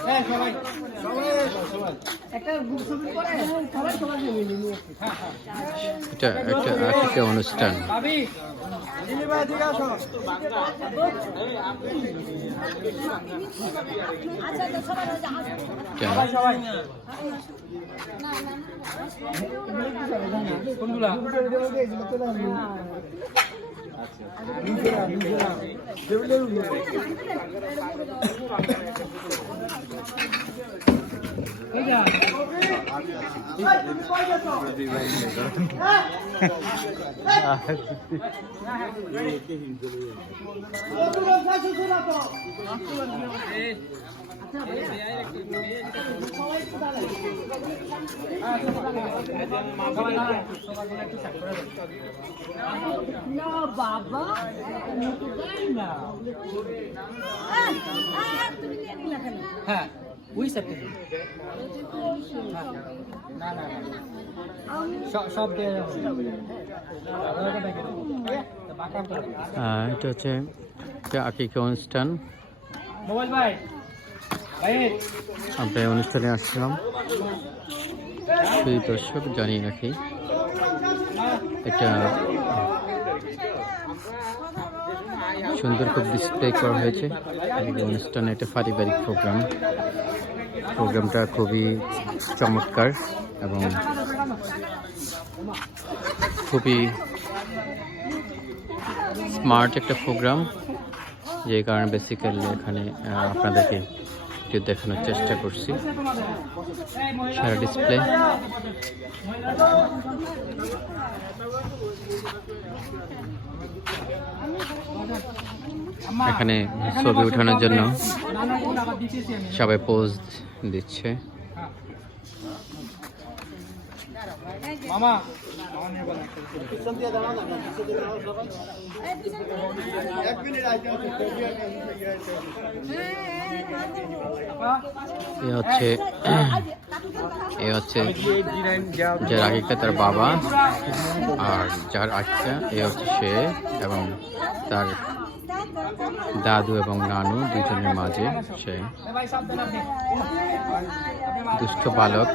হ্যাঁ সবাই। সবাই সবাই একটা গ্রুপ ছবি করে। সবাই সবাই মিলে নিয়ে হ্যাঁ হ্যাঁ এটা একটা আকিকা অনুষ্ঠান ভাবি যা বাবা না হ্যাঁ। না না সব আহ, এটা হচ্ছে একটা আকিকা অনুষ্ঠান। মোবাইল ভাই আমরা এই অনুষ্ঠানে আসছিলাম সেই দর্শক জানিয়ে রাখি এটা সুন্দর খুব ডিসপ্লে করা হয়েছে। অনুষ্ঠান একটা পারিবারিক প্রোগ্রাম প্রোগ্রামটা খুবই চমৎকার এবং খুবই স্মার্ট একটা প্রোগ্রাম যে কারণে বেসিক্যালি এখানে আপনাদেরকে একটু দেখানোর চেষ্টা করছি। সারা ডিসপ্লে এখানে ছবি ওঠানোর জন্য সবাই পোজ দিচ্ছে। মামা। এ হচ্ছে এ হচ্ছে যার আগেকার তার বাবা, আর যার আচ্ছা এ হচ্ছে সে এবং তার দাদু এবং নানু দুজনের মাঝে সে দুষ্ট বালক।